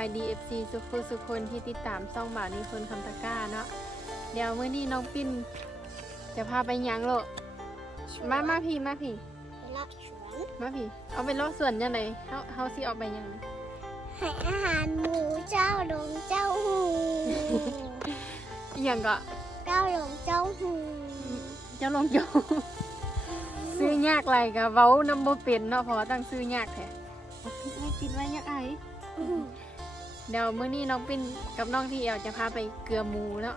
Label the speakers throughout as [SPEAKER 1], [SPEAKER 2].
[SPEAKER 1] สบายดีสบายดี FC สุขุสุกคนที่ติดตามซ่องบ่าวนี้คนคำตะกร้าเนาะเดี๋ยวมื้อนี้น้องปิ้น จะพาไปหยังโลกมามาพี่มาพี่
[SPEAKER 2] ไปเลาะสวน
[SPEAKER 1] มาพี่ เอาไปเลาะสวนยังไงเฮาเฮาสิออกไปหยังนะ
[SPEAKER 2] ให้อาหารหมูเจ้าดงเจ้าหู
[SPEAKER 1] อีหยังก็
[SPEAKER 2] เจ้าดงเจ้าหู
[SPEAKER 1] เจ้าลงโยซื้อยากไรก็เว้านำบ่เป็นเนาะเพราะว่าตั้งซื้อยากแท้เอาปิดไว้ปิดไว้อยักไอ เดี๋ยวมื้อนี้น้องปิ้นกับน้องที่เอวจะพาไปเกลือหมูเนาะ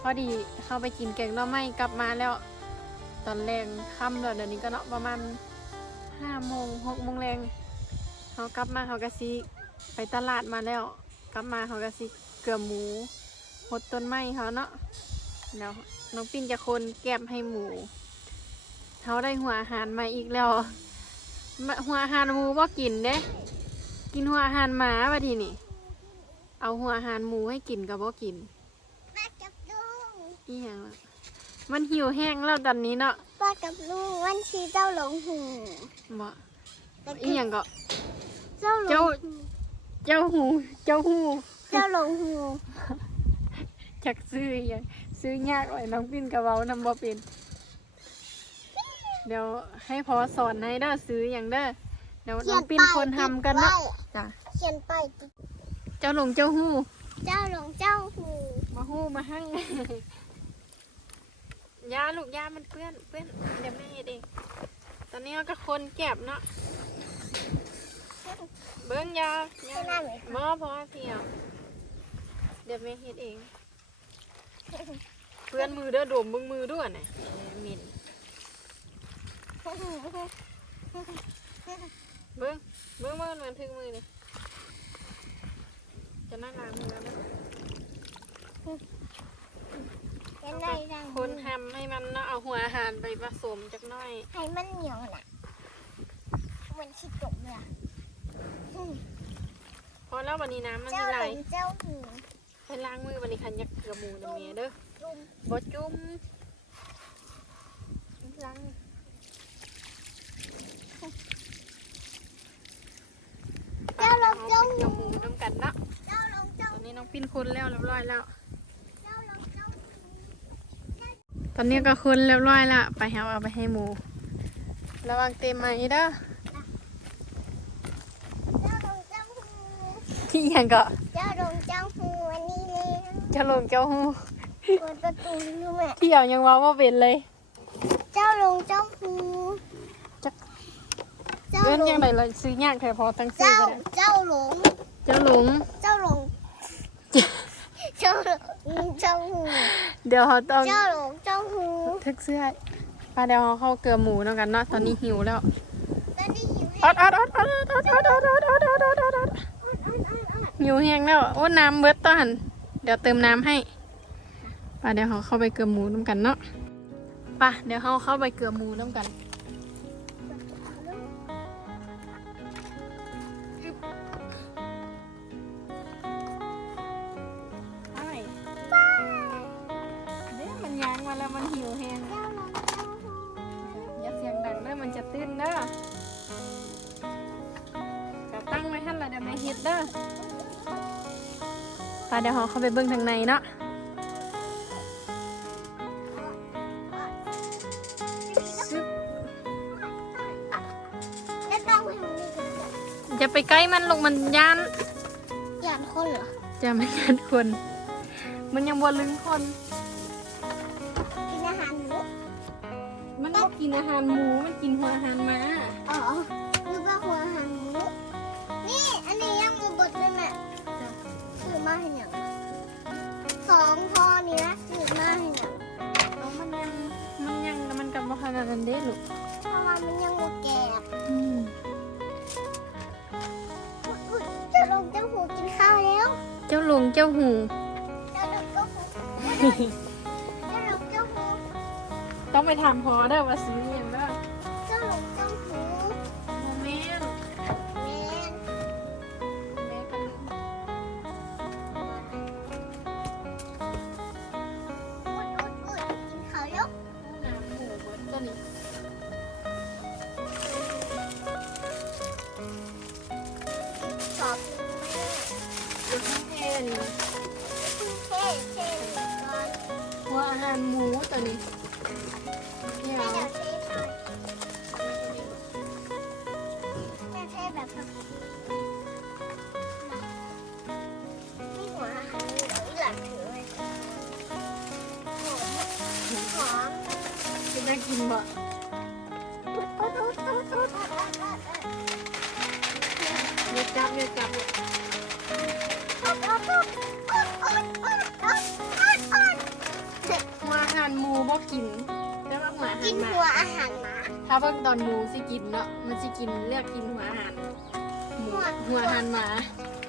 [SPEAKER 1] พอดีเข้าไปกินแกงหน่อไม้กลับมาแล้ว ตอนแรงค่ำแล้วเดี๋ยวนี้ก็เนาะประมาณห้าโมงหกโมงแรงเขากลับมาเขาก็สิไปตลาดมาแล้ว กลับมาเขาก็สิเกลือหมูหดต้นไม้เขาเนาะเดี๋ยวน้องปิ้นจะคนแก็บให้หมูเขาได้หัวอาหารมาอีกแล้ว หัวอาหารหมูว่ากินเด้ กินหัวอาหารหมาว่าทีนี่ เอาหัวอาหารหมูให้กินกับบ่กิน
[SPEAKER 2] ป้ากับลุง
[SPEAKER 1] อีหยังล่ะมันหิวแห้งแล้วตอนนี้เนาะ
[SPEAKER 2] ป้ากับลุงวันชีเจ้าหลงหู
[SPEAKER 1] บ่
[SPEAKER 2] แต่
[SPEAKER 1] อีหยังก็
[SPEAKER 2] เจ้าหล
[SPEAKER 1] เจ้า
[SPEAKER 2] ง
[SPEAKER 1] เจ้าหู เจ้าหู
[SPEAKER 2] เจ้าหลงหู
[SPEAKER 1] จักซื้ออีหยังซื้อยากไว้น้องปิ้นกับเว้านำบ่เป็นเดี๋ยวให้พอสอนให้เด้อซื้ออย่างเด้อเดี๋ยวน้องปิ้นคนทำกันเนาะจ้ะ
[SPEAKER 2] เขียนไปายติด
[SPEAKER 1] เจ้าหลงเจ้าหู
[SPEAKER 2] เจ้าหลงเจ้าหู
[SPEAKER 1] มาหูมาหั่งยาลูกยามันเปื้อนเปื้อนเดี๋ยวแม่เฮ็ดเองตอนนี้เราก็คนแก็บเนาะเบิ้งยา
[SPEAKER 2] ใช่
[SPEAKER 1] ยา
[SPEAKER 2] หน้าไหม
[SPEAKER 1] หมอพอเพียวเดี๋ยวแม่เฮ็ดเอง เพื่อนมือเด้อดมเบิ้งมือด้วยน่ะเอ้ยหมินเบิ้งเบิ้งเบิ้งมันถึงมือเลย จะน่าล้างมือแล้วนะ
[SPEAKER 2] เขียนได้ดัง
[SPEAKER 1] คนทำให้มันเนาะเอาหัวอาหารไปผสมจักหน่อย
[SPEAKER 2] ให้มันเหนียวน่ะมันชิดจบเลยอะ
[SPEAKER 1] พอแล้ววันนี้น้ำมัน
[SPEAKER 2] เจ้า
[SPEAKER 1] สิไห
[SPEAKER 2] ห
[SPEAKER 1] ล
[SPEAKER 2] ลงเจ้าหู
[SPEAKER 1] ให้ล้างมือวันนี้คันยักเกลือหมูน้ำเมียเด้อ
[SPEAKER 2] ลุง
[SPEAKER 1] บ่จุ่มล้างนี่
[SPEAKER 2] เจ้าหลงเจ้า
[SPEAKER 1] เกลื
[SPEAKER 2] หู
[SPEAKER 1] อหมูน้ำกันเนาะ นนี้น้องปิ้นคนแล้วเรียบร้อยแล้ว
[SPEAKER 2] เจ้าหลงเจ้าหู
[SPEAKER 1] ตอนนี้ก็คนเรียบร้อยแล้วไปเอาเอาไปให้หมู ระวังเต็มไหมเด้อ
[SPEAKER 2] เจ้าหลงเจ้าหู
[SPEAKER 1] ที่ยังก็
[SPEAKER 2] เจ้าหลงเจ้าหูอันนี้เลย
[SPEAKER 1] เจะลงเจ้าหู
[SPEAKER 2] เปิดประตูดูแม่
[SPEAKER 1] ที่เอายังเว่าว่าเป็นเลย
[SPEAKER 2] เจ้าหลงเจ้าหู
[SPEAKER 1] จัก
[SPEAKER 2] เจ้า
[SPEAKER 1] เอื้อน
[SPEAKER 2] หล
[SPEAKER 1] ยัง
[SPEAKER 2] ง
[SPEAKER 1] ไงเลยซื้อยากแค่พอตั้งซื้อ
[SPEAKER 2] เจ้า
[SPEAKER 1] ก็ได้
[SPEAKER 2] เจ้าหลง
[SPEAKER 1] เจ้าหลง
[SPEAKER 2] เจ้าหลงเจ้าหลง เจ้าหู
[SPEAKER 1] เดี๋ยวเขาต้อง
[SPEAKER 2] เจ้าหลงเจ้าหู
[SPEAKER 1] ทึกเสื้อปลาเดี๋ยวเขาเข้าเกลือหมูแล้วกันเนาะตอนนี้หิวแล้ว
[SPEAKER 2] ตอนนี้หิว
[SPEAKER 1] อดอดอดอดอดอดอดอดอดอดอดอดอดอดหิวแห้งแล้วโอ้น้ำเบิดตอนเดี๋ยวเติมน้ำให้ปลาเดี๋ยวเขาเข้าไปเกลือหมูน้ำกันเนาะไป่ะเดี๋ยวเขาเข้าไปเกลือหมูน้ำกัน ท่านละเดี๋ยวไม่เฮ็ดเด้อไปเดี๋ยวเราเข้าไปเบิ่งทางในเนาะซึบ
[SPEAKER 2] แล้วต้องให้มันมีกระจก
[SPEAKER 1] อย่าไปใกล้มันลงมันย่าน
[SPEAKER 2] หยาดคนเหรอ
[SPEAKER 1] จะไม่ย่านคน มันยังบวลึงคน
[SPEAKER 2] กินอาหารหมู
[SPEAKER 1] มันก็กินอาหารหมูมันกินหัวอาหารหมา
[SPEAKER 2] อ๋อ สองพอเนี้นะซื้อมาให้ยัง
[SPEAKER 1] เอามันยังมันยังมันกับบ่ขนาดนั้นเด้ลูก
[SPEAKER 2] เพราะว่ามันยังหมูแก่
[SPEAKER 1] อืม
[SPEAKER 2] เจ้าลงเจ้าหูกินข้าวแล้ว
[SPEAKER 1] เจ้าลงเจ้าหู
[SPEAKER 2] เจ้าลงเจ้าหูเจ้าลงเจ้าหู
[SPEAKER 1] ต้องไปถามพอเด้อว่าซื้ออย่างเด้
[SPEAKER 2] แม่
[SPEAKER 1] เท่
[SPEAKER 2] แบบนี่หัวอาหารหลืองอีหลังถือไว้หอมหอม
[SPEAKER 1] จะน่ากินบ่
[SPEAKER 2] ตุ๊ดตุ๊ดตุ๊ดตุ๊ดตุ๊ด
[SPEAKER 1] เดี๋ยวจับเดี๋ยวจับหัวอาหารหมูบ่กินแต่ว่าหัวอา
[SPEAKER 2] กิน
[SPEAKER 1] หั
[SPEAKER 2] วอาหารหมา
[SPEAKER 1] ถ้าเบิ่งตอนหมูสิกินเนาะ มันสิกินเลือกกินหัวอาหาร หมูหัวอาหารหมา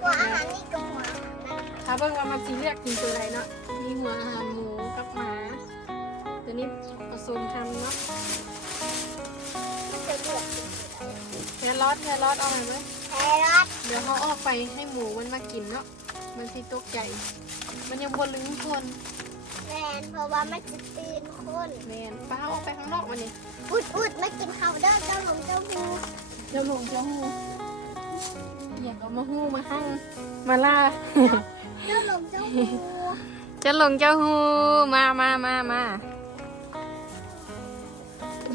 [SPEAKER 2] หัวอาหารนี่กับหัวอาหารนั่น
[SPEAKER 1] ถ้าเบิ่งว่ามันสิเลือกกินตัวใดเนาะมีหัวอาหารหมูกับหมา ตัวนี้ผสมทำเนาะ
[SPEAKER 2] จะเลือกกิน
[SPEAKER 1] แครอทแครอทเอาไหมเว้ย
[SPEAKER 2] แครอท
[SPEAKER 1] เดี๋ยวเขาออกไปให้หมูมันมากินเนาะมันสิตกใจ มันยังบนลึงคน
[SPEAKER 2] แมนเพราะว่ามันจะตื่นคน
[SPEAKER 1] แมนป้าออกไปข้างนอกวันนี้
[SPEAKER 2] อุดอุดมากินข้าวเด้อเจ้าหลงเจ้าหู
[SPEAKER 1] เจ้าหลงเจ้าหู อยากเอามาหูมาหั่งมาล่า
[SPEAKER 2] เจ้าหลงเจ้าหู
[SPEAKER 1] เจ้าหลงเจ้าหูมามามามา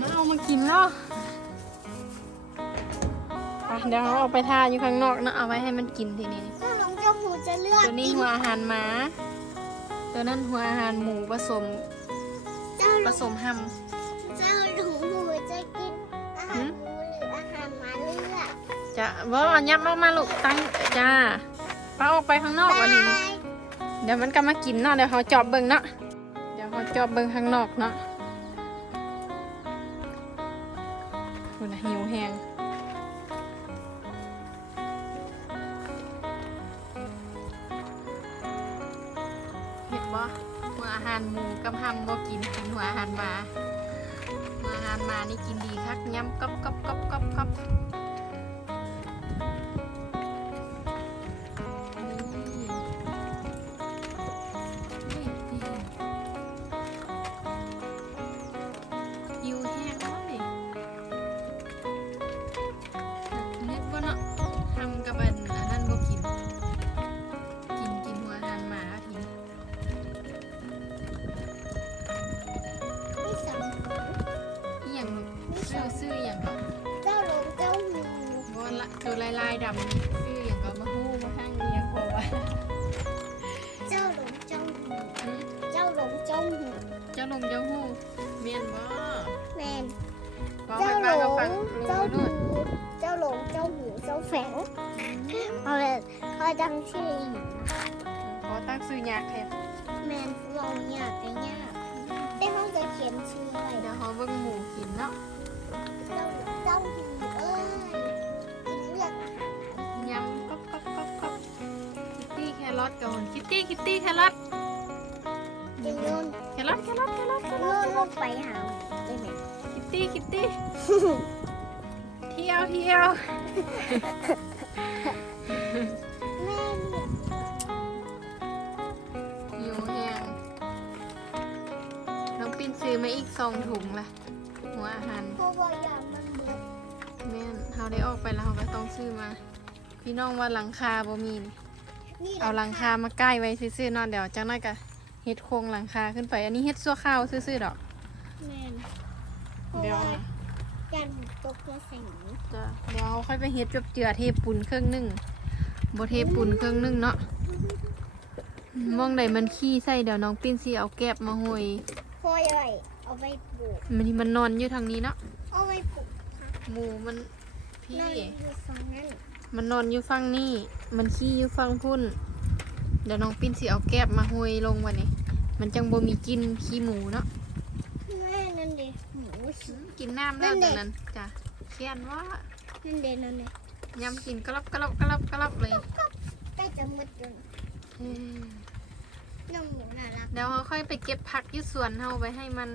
[SPEAKER 1] มาเอามากินเนาะอะเดี๋ยวเราเอาไปทาอยู่ข้างนอกเนาะเอาไว้ให้มันกินทีนี้
[SPEAKER 2] เจ้าหลงเจ้าหูจะเลือก
[SPEAKER 1] ตัวนี้
[SPEAKER 2] กิน
[SPEAKER 1] หัวอาหารหมาตัวนั้นหัวอาหารหมูผสม
[SPEAKER 2] เจ้าห
[SPEAKER 1] ผ
[SPEAKER 2] ลง
[SPEAKER 1] สมหั่ม
[SPEAKER 2] จะ
[SPEAKER 1] บ่ยับมามาลูกตั้งจ้าป้าออกไปข้างนอกวันนี้
[SPEAKER 2] บา
[SPEAKER 1] นะ
[SPEAKER 2] ย
[SPEAKER 1] เดี๋ยวมันก็มากินเนาะเดี๋ยวเขาจอบเบิ่งเนาะเดี๋ยวเขาจอบเบิ่งข้างนอกเนาะคุณหิวแหงเห็นบ่หัวอาหารหมูกับหำบ่กินกินหัวอาหารหมาหัวอาหารหมานี่กินดีคักย้ำก๊อบก๊อบก๊อบก๊อบ ซื้อซื้ออหย่างก็
[SPEAKER 2] เจ้าหลงเจ้าหู
[SPEAKER 1] วอนละตัวลายลายๆดำซื้ออหย่างก็มาฮู้มาห้างอหย่างพอว่า
[SPEAKER 2] เจ้าหลงเจ้าหู
[SPEAKER 1] หืม
[SPEAKER 2] เจ้าหลงเจ้าหู
[SPEAKER 1] เจ้าลงเจ้าฮู้เมียนบ่
[SPEAKER 2] แมน
[SPEAKER 1] บอก
[SPEAKER 2] เจ้า
[SPEAKER 1] ให้
[SPEAKER 2] หล
[SPEAKER 1] ป้างกับฟัง
[SPEAKER 2] เจ้า
[SPEAKER 1] รู้
[SPEAKER 2] หู
[SPEAKER 1] นู่น
[SPEAKER 2] เจ้าหลงเจ้าหูเจ้าแฝงเอาเลยเขาจังชื่อหนู
[SPEAKER 1] ขอตั้งซื้อยากแทน
[SPEAKER 2] แมนลองยากแต่ยากแต่เขาจะเขียนชื่อไว้
[SPEAKER 1] เดี๋ยวเขาเบิ่งหมูกินเนาะ
[SPEAKER 2] เจ้าเจ้าหูเอ้ยกินเลือกอาหาร
[SPEAKER 1] ยำก๊อบก๊อบก๊อบก๊อบคิตตี้แครอทกับคนคิตตี้คิตตี้แครอท
[SPEAKER 2] จะโยน
[SPEAKER 1] แครอทแครอทแครอทแครอท
[SPEAKER 2] นลงไปหาได้ไหม
[SPEAKER 1] คิตตี้คิตตี้เที่ยวเที่ยว
[SPEAKER 2] แม่เลือก
[SPEAKER 1] หิวแห้งน้องปินซื้อมาอีกสองถุงละหัวอาหาร เราได้ออกไปแล้วเราก็ต้องซื้อมา พี่น้องว่าหลังคาบ่มีนี่
[SPEAKER 2] นี่
[SPEAKER 1] เอาหลังคามาใกล้ไว้ซื่อๆเนอนเดี๋ยวจังนั้นก็เฮ็ดโครงหลังคาขึ้นไป อันนี้เฮ็ดซั่วข้าวซื่อๆดอก
[SPEAKER 2] แม่นเพราะ
[SPEAKER 1] เดี๋ยว
[SPEAKER 2] ว่าการตกกระแสง
[SPEAKER 1] จะเดี๋ยวค่อยไปเฮ็ดจบเจือเทปูนเครื่องหนึงบ่เทปูนเครื่องหนึงเนาะมองใดมันขี้ใส่เดี๋ยวน้องปิ้นสิเอาแก็บมาห้อย
[SPEAKER 2] พ่อยไว้เอาไปปลูก
[SPEAKER 1] มันนี่มันนอนอยู่ทางนี้เนาะ
[SPEAKER 2] เอาไปปลูก
[SPEAKER 1] หมูมัน พี่
[SPEAKER 2] นั่นอยู่ฝั่งนั้น
[SPEAKER 1] มันนอนอยู่ฝั่งนี้มันขี้อยู่ฝั่งพุ่น เดี๋ยวน้องปิ้นสิเอาแก็บมาห้อยลงวันนี้ มันจังบ่มีกินขี้หมูเนาะ
[SPEAKER 2] แม่นั่นเด็หมูสิ
[SPEAKER 1] กินน้ำแล้ว
[SPEAKER 2] นั่นดิ
[SPEAKER 1] ตอนนั้นจ้ะเขียนว่า
[SPEAKER 2] นั่นเด็นั่นเด็
[SPEAKER 1] ยำกินกระลับกระลับกระลับกระลับเลย
[SPEAKER 2] ใกล้จะหมดแล้ว
[SPEAKER 1] เอ้ย
[SPEAKER 2] น้องหมูน่ารัก
[SPEAKER 1] เดี๋ยวเราค่อยไปเก็บผักอยี่สวนเฮาไปให้มัน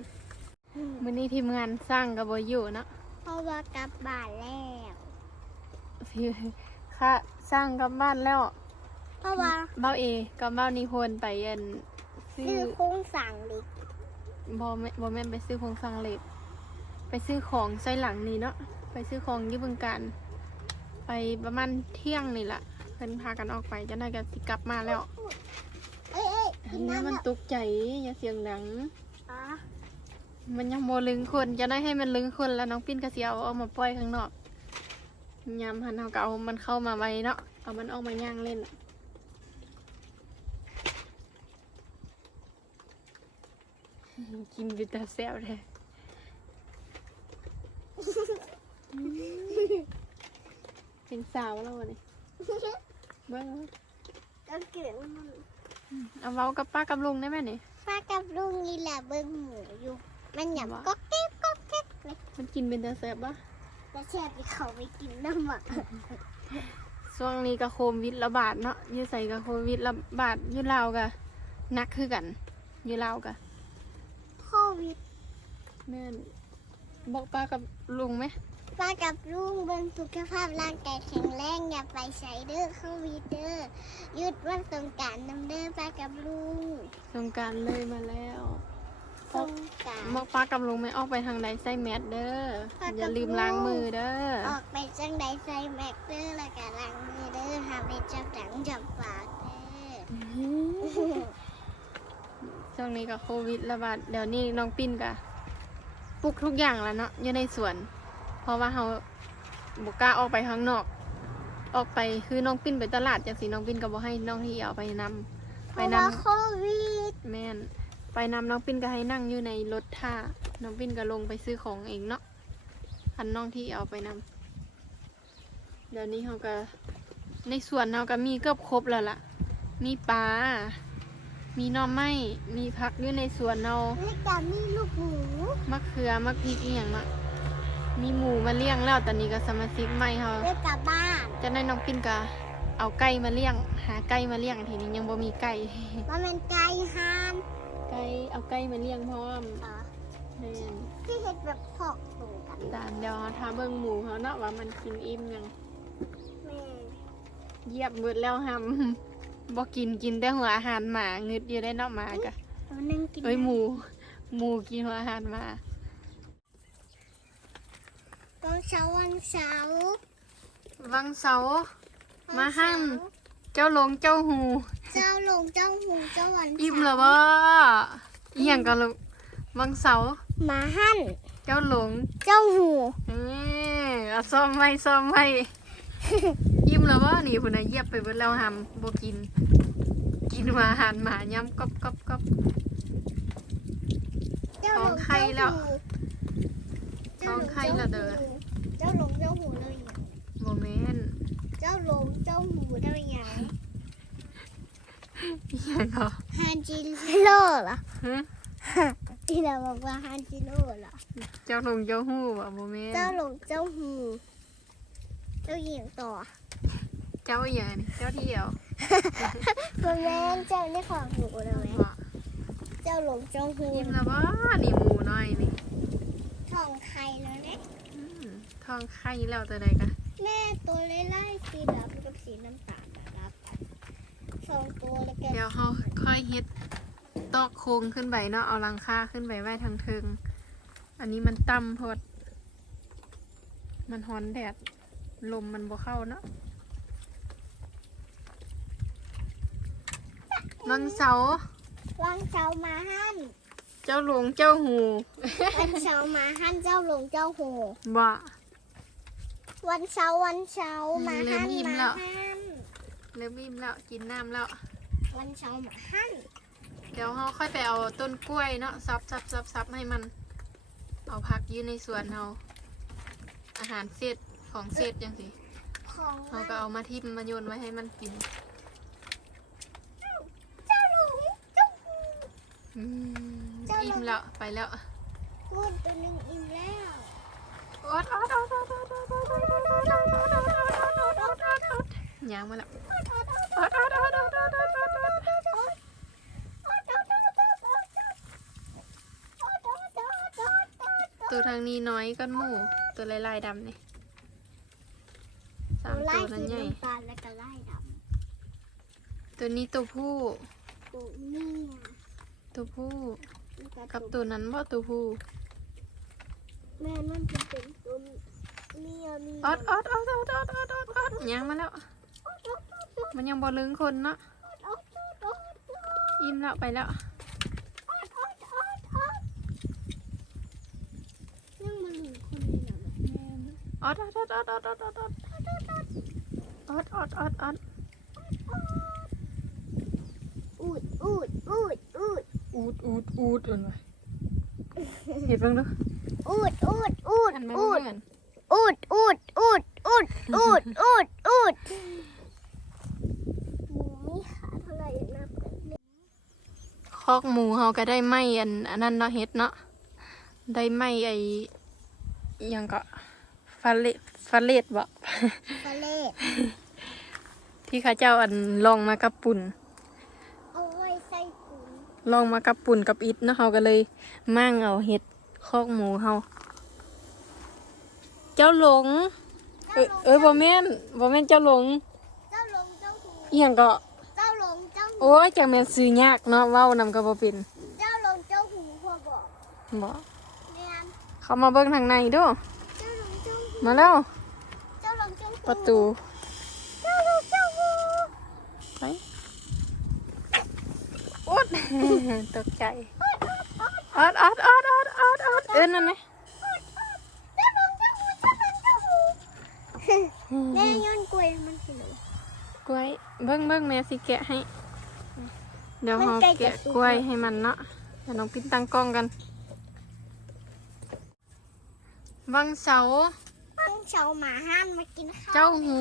[SPEAKER 1] มื้อนี้ทีมงานสร้างกับบอยู่เนาะ
[SPEAKER 2] เพราะว่ากลับบ้านแล้ว
[SPEAKER 1] พี่ค่ะสร้างกลับบ้านแล้ว
[SPEAKER 2] เพราะว่า
[SPEAKER 1] เบ้าเอกับเบ้านิพนธ์ไปอันซื้อ
[SPEAKER 2] ซื้อโครงสั่งเล็ก
[SPEAKER 1] บอแม่บอแม่นไปซื้อของสังเลดไปซื้อของใส่หลังนี่เนาะไปซื้อของอยี่บึงการ ไปประมาณเที่ยงนี่แหละไปพิ่นพากันออกไปจะได้กันสิกลับมาแล้ว
[SPEAKER 2] เอ้ยเอ้ย
[SPEAKER 1] อั
[SPEAKER 2] กิ
[SPEAKER 1] น
[SPEAKER 2] น
[SPEAKER 1] นี้
[SPEAKER 2] น้ำ
[SPEAKER 1] มัน
[SPEAKER 2] แล้ว
[SPEAKER 1] ตกใจอย่าเสียงดัง
[SPEAKER 2] อ๋อ
[SPEAKER 1] มันยังโมลึงคนจะได้ให้มันลึงคนแล้วน้องปิ้นก็สิเอาเอามาปล่อยข้างนอก ยามหันเอาก็เอามันเข้ามาไว้เนาะ เอามันออกมาย่างเล่นอะกินอยู่แต่แซวเลยเป็นสาวแล้ววะนี่เบิ้ง
[SPEAKER 2] ก็เกิดมัน
[SPEAKER 1] เอาเว้ากับป้ากับลุงได้ไหมนี่
[SPEAKER 2] ป้ากับลุงนี่แหละเบิ้งหมูอยู่ มันหยับ
[SPEAKER 1] ว่า
[SPEAKER 2] ก็เก็บก็เก็บเลย
[SPEAKER 1] มันกินเป็นแต่แซบปะ
[SPEAKER 2] แล้วแช่ไปเขาไปกินน้ำหมัก
[SPEAKER 1] ช่วงนี้ก็โควิดระบาดเนาะอยืดใส่กับโควิดระบาดอยืดลาวกะนักคือกันอยืดลาวกะ
[SPEAKER 2] โควิด
[SPEAKER 1] แม่นบอกป้ากับลุงไหม
[SPEAKER 2] ป้ากับลุงเบิ้งสุขภาพร่างกายแข็งแรงอย่าไปใช้เด้อโควิดเด้อหยุดวันสงกรารน้ำเด้อป้ากับลุง
[SPEAKER 1] สงกรารเลยมาแล้ว
[SPEAKER 2] สงกราร
[SPEAKER 1] บอกป้ากับลุงไหม่ออกไปทางใดใส่แมสเด้อ
[SPEAKER 2] ป้ากับ
[SPEAKER 1] อย่าลืมล้างมือเด้อ
[SPEAKER 2] ออกไปจังใดใส่แม็กเด้อแล้วก็ล้างมือเด้อหาไปจับหลังจับปากเด้อ
[SPEAKER 1] ช่วงนี้ก็โควิดระบาด เดี๋ยวนี้น้องปิ้นกะปลูกทุกอย่างแล้วเนาะอยู่ในสวน เพราะว่าเขาบกล้าออกไปข้างนอก ออกไปคือน้องปิ้นไปตลาดจังสีน้องปิ้นก็บอกให้น้องที่เอาไปนำ
[SPEAKER 2] เพ
[SPEAKER 1] ไป
[SPEAKER 2] ราะ
[SPEAKER 1] นำ
[SPEAKER 2] ว่าโควิด
[SPEAKER 1] แม่น ไปนำน้องปิ้นก็ให้นั่งอยู่ในรถท่า น้องปิ้นก็ลงไปซื้อของเองเนาะอันน้องที่เอาไปนำเดี๋ยวนี้เขาก็ในสวนเขาก็มีเกือบครบแล้วล่ะ มีปลา มีหน่อไม้ มีผักอยู่ในสวนเรา
[SPEAKER 2] แล้วก็มีลูกหมู
[SPEAKER 1] มะเขือมะพริกอีหยังเนาะมีหมูมาเลี้ยงแล้วตอนนี้ก็สมาชิกใหม่เขา
[SPEAKER 2] แล้วก็บ้าน
[SPEAKER 1] จะได้น้องปิ้นก็เอาไก่มาเลี้ยง หาไก่มาเลี้ยงทีนี้ยังบ่มีไก่
[SPEAKER 2] มันเป็นไก่ฮาน
[SPEAKER 1] ไก่เอาไก่มาเลี้ยงพร้อม
[SPEAKER 2] เหรอ
[SPEAKER 1] แม่น
[SPEAKER 2] ที่เห็ดแบบพอกตูกัน
[SPEAKER 1] ตามเดี๋ยวถ้าเบิ่งหมูเขาเนาะว่ามันกินอิ่มยัง
[SPEAKER 2] แม่
[SPEAKER 1] เหยียบหมดแล้วหำบ่กินกินแต่หัวอาหารหมาเงึดอยู่ได้เนาะหมากะ
[SPEAKER 2] ตัวนึงกิน
[SPEAKER 1] เอ้ยหมูหมูกินหัวอาหารหมา
[SPEAKER 2] ตอนเช้าวันเสาร์
[SPEAKER 1] วังเสาร์
[SPEAKER 2] วัน
[SPEAKER 1] มาหั่น
[SPEAKER 2] เสร์
[SPEAKER 1] เจ้าหลงเจ้าหู
[SPEAKER 2] เจ้าหลงเจ้าหูเจ้าวัน
[SPEAKER 1] อิ่ม
[SPEAKER 2] เสา
[SPEAKER 1] แล้ว
[SPEAKER 2] ร์
[SPEAKER 1] บ่อีหยังกันลูกวังเสาร์
[SPEAKER 2] มาหั่น
[SPEAKER 1] เจ้าหลง
[SPEAKER 2] เจ้าหู
[SPEAKER 1] เอ้ยเอาซ่อมไว้ซ่อมไว้อิ่มแล้วบ่นี่พุ่นน่ะเหยียบไปเบิดแล้วหำบ่กิน กินหัวอาหารหมาย่ำก๊อบก๊อบก๊อบ
[SPEAKER 2] เจ้าหล
[SPEAKER 1] ของ
[SPEAKER 2] ง
[SPEAKER 1] ใครแล้ว
[SPEAKER 2] เจ้าหู
[SPEAKER 1] ของใครล่ะเด้อ
[SPEAKER 2] เจ้าหลงเจ้าหูเลย
[SPEAKER 1] โมเมนต์
[SPEAKER 2] เจ้าหลงเจ้าหูได้ยัง
[SPEAKER 1] ยังเหรอ
[SPEAKER 2] ฮันจิโร่เหรอ
[SPEAKER 1] ฮะ
[SPEAKER 2] ที่เราบอกว่าฮันจิโร่เหรอ
[SPEAKER 1] เจ้าหลงเจ้าหูบ่โมเมน
[SPEAKER 2] เจ้าหลงเจ้าหูเจ้าหญิงต่อ
[SPEAKER 1] เจ้าอีหยังนี่เจ้าเที่ยว
[SPEAKER 2] คุณแม่เจ้าได้ของหูเลยไหม
[SPEAKER 1] บ่
[SPEAKER 2] เจ้าหลงเจ้าหู
[SPEAKER 1] อิ่มแล้วบ่านี่หมูน้อยนี่
[SPEAKER 2] ทองไข่แล้วเนี่ย
[SPEAKER 1] ทองไข่แล้วตัวใดกะ
[SPEAKER 2] แม่ตัวไล่ๆสีดำกับสีน้ำตาลนะครับสองตัวแล้วกัน
[SPEAKER 1] เดี๋ยวเฮาค่อยเฮ็ดตอกโครงขึ้นไปเนาะเอาหลังคาขึ้นไปไว้ทางเทิง อันนี้มันต่ำโพด มันฮ้อนแดดลมมันบ่เข้าเนาะวันเสาร์
[SPEAKER 2] วันเสาร์มาหั่น
[SPEAKER 1] เจ้าหลงเจ้าหู
[SPEAKER 2] วันเสาร์มาหั่นเจ้าหลงเจ้าหู
[SPEAKER 1] บ่
[SPEAKER 2] วันเสาร์วันเสาร์มาหั่น
[SPEAKER 1] เริ่มอิ่ม
[SPEAKER 2] มา
[SPEAKER 1] แล้ว
[SPEAKER 2] หั่น
[SPEAKER 1] เริ่มอิ่มแล้วกินน้ำแล้ว
[SPEAKER 2] วันเสาร์มาหั่น
[SPEAKER 1] เดี๋ยวเราค่อยไปเอาต้นกล้วยเนาะซับซับซับซับให้มัน เอาพักอยืนในสวนเราอาหารเศษของเศษยังสิ
[SPEAKER 2] ของ
[SPEAKER 1] เราก็เอามาทิ่มมาโยนไว้ให้มันกิน
[SPEAKER 2] เจ้าหลงเจ้าหู
[SPEAKER 1] อืม
[SPEAKER 2] เจ้า
[SPEAKER 1] อิ่มแล้วไปแล้ว
[SPEAKER 2] พูดตัวหนึ่งอิ่มแล้ว
[SPEAKER 1] ยางมาแล้วตัวทางนี้น้อยก้อนหมู่ตัวลายลายดำเนี่ยสามตัวนั้นใหญ่
[SPEAKER 2] ตัว
[SPEAKER 1] นี้ตัวผู้
[SPEAKER 2] ตัว
[SPEAKER 1] ผู้กับ
[SPEAKER 2] ตัว
[SPEAKER 1] นั้นว่าตัวผู้
[SPEAKER 2] แม่มันจะเป็นตัวเมียมี
[SPEAKER 1] ออดออดออดออดออดออดออดออดยางมาแล้ว
[SPEAKER 2] อดอดอดอ
[SPEAKER 1] มันยังบ่ลึงคนเนาะ
[SPEAKER 2] ออดออดออดออด
[SPEAKER 1] อิ่มแล้วไปแล้ว
[SPEAKER 2] ออดออดออดออดยังมาหนึ่งคนเลยเหรอ
[SPEAKER 1] ออดออดออดออดออดออดออดออดออดออดออดออด
[SPEAKER 2] อูดอูดอูดอูด
[SPEAKER 1] อูดอูดอูดอุ่นไปเห็นบ้างดู
[SPEAKER 2] อูดอูดอูด
[SPEAKER 1] อันไม่
[SPEAKER 2] อูด
[SPEAKER 1] เหมือน
[SPEAKER 2] อูดอูดอูดอูดอูดอูดอูดหมูมีขาเท่าไหร่นับกันเลย
[SPEAKER 1] คอกหมูเฮาก็ได้ไหมอันอันนั้นเนาะเฮ็ดเนาะได้ไหมไออิหยังก็ฟาเลตฟาเลตบ่
[SPEAKER 2] ทะเล
[SPEAKER 1] ที่เข้าเจ้าอันลองมากับปุ่น
[SPEAKER 2] เอาไว้ใส่ปุ๋ย
[SPEAKER 1] ลองมากับปุ่นกับอิดเนาะเฮาก็เลยมั่งเอาเฮ็ด คอกหมูเฮาเจ้าหลง เอ้ยเอ้ยบ่แม่นบ่แม่นเจ้าหลง
[SPEAKER 2] เจ้าหลงเจ้าหู
[SPEAKER 1] อีหยังก็
[SPEAKER 2] เจ้าหลงเจ้าหู
[SPEAKER 1] โอ้ยจังแม่นซื้อยากเนาะเว้านำก็บ่เป็น
[SPEAKER 2] เจ้าหลงเจ้าหูพ่อบอก
[SPEAKER 1] บ่
[SPEAKER 2] แม่น
[SPEAKER 1] เข้ามาเบิ่งทางในเดู
[SPEAKER 2] เจ้าหลงเจ้าหู
[SPEAKER 1] มาแล้ว
[SPEAKER 2] เจ้าหลงเจ้าหู
[SPEAKER 1] ประตู
[SPEAKER 2] เจ้าหลงเจ้าหู
[SPEAKER 1] ไปโอ๊ดตกใจ ออดออดออดออดออดออดเอิ้นนั่นไหม
[SPEAKER 2] เจ้าหลงเจ้าหูเจ้าหลงเจ้าหูแม่โยนกล้วยมันสิหนู
[SPEAKER 1] กล้วยเบิ่งเบิ่งแม่สิแกะให้ เดี๋ยว
[SPEAKER 2] มัน
[SPEAKER 1] เฮา
[SPEAKER 2] ใกล้จะ
[SPEAKER 1] แกะ
[SPEAKER 2] สุก
[SPEAKER 1] กล้วยให้มันเนาะเดี๋ยวน้องปิ้นตั้งกล้องกัน วังเสาร์
[SPEAKER 2] ตั้งเชาหมาห้านมากินข้าว
[SPEAKER 1] เจ้าหู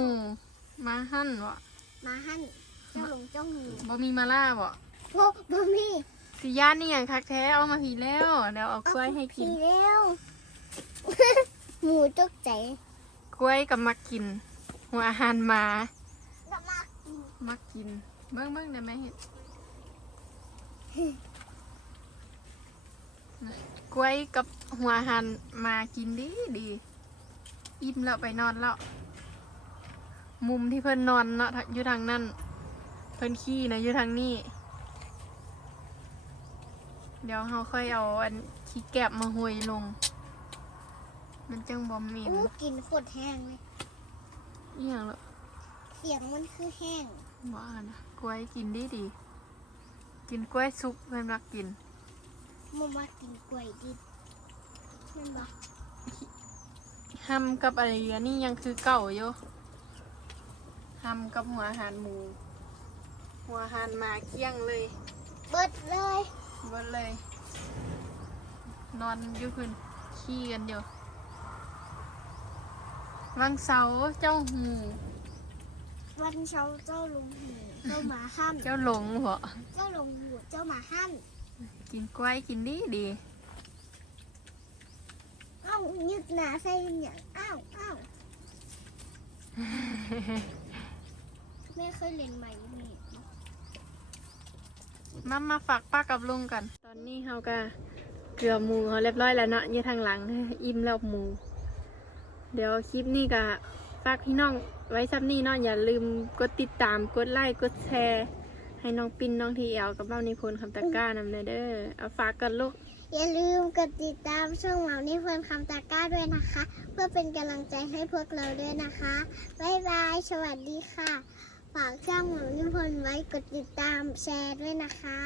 [SPEAKER 1] มาหั่นวะ
[SPEAKER 2] หมาห้านเจ้าหลงเจ้าหู
[SPEAKER 1] บ่มีมาล่าบ่
[SPEAKER 2] พวกบะหมี่
[SPEAKER 1] สิย่านนี่อย่างคักแท้เอามาผีแล้วเดี๋ยวเอากล้วยให้กิน
[SPEAKER 2] ทีแล้วหมูตกใจ
[SPEAKER 1] กล้วยกับมักกิน หัวอาหารหมา
[SPEAKER 2] จะมากิน
[SPEAKER 1] มักกิน เบิ้งเบิ้งได้ไหมเห็ดน่ะกล้วยกับหัวอาหารหมากินดีดีอิ่มแล้วไปนอนแล้ว มุมที่เพิ่นนอนเนาะอยู่ทางนั้น เพิ่นขี้นะอยู่ทางนี้ เดี๋ยวเราค่อยเอาอันขี้แกบมาหวยลง มันจังบอมมิน
[SPEAKER 2] อู้กินฝดแห้งเลย
[SPEAKER 1] อหย่างละ
[SPEAKER 2] เสียงมันคือแห้ง
[SPEAKER 1] ว่านะกล้วยกินดีดีกินกล้วยสุกเพิ่นรักกิน
[SPEAKER 2] มันมากินกล้วยดิบนั่นปะ
[SPEAKER 1] ห้ำกับอะไรอันนี้ยังคือเก่าอยู่ห้ำกับหัวอาหารหมู หัวอาหารหมาเคี่ยงเลย
[SPEAKER 2] เบิดเลย
[SPEAKER 1] เบิดเลย นอนอยู่คืนขี้กันอยู่วันเสาร์เจ้าหู
[SPEAKER 2] วันเช้าเจ้าลุงหูเจ้าหมาหั่น
[SPEAKER 1] เจ้าหลงเหรอ
[SPEAKER 2] เจ้าลุงหูเจ้าหมาหั่น
[SPEAKER 1] กินกล้วยกินดีดี
[SPEAKER 2] เอ้ายึดหนาใส่อย่างอ้าวอ้าวแม่เคยเล่นใหม่นี่
[SPEAKER 1] มามาฝากป้ากับลุงกัน ตอนนี้เขาก็เกลือหมูเขาเรียบร้อยแล้วเนาะอยู่ทางหลัง อิ่มแล้วหมู เดี๋ยวคลิปนี้ก็ฝากพี่น้องไว้ซับนี้เนาะอย่าลืมกดติดตามกดไลค์กดแชร์ ให้น้องปินน้องทีเอลกับเบ้านิพนธ์คำตะกร้านำเนยเด้อเอาฝากกันลูก
[SPEAKER 2] อย่าลืมกดติดตามช่องเหล่านี้เพื่อนคำตาก้าด้วยนะคะ เพื่อเป็นกำลังใจให้พวกเราด้วยนะคะบ๊ายบาย สวัสดีค่ะ ฝากช่องหมอนิพนธ์ไว้กดติดตามแชร์ด้วยนะคะ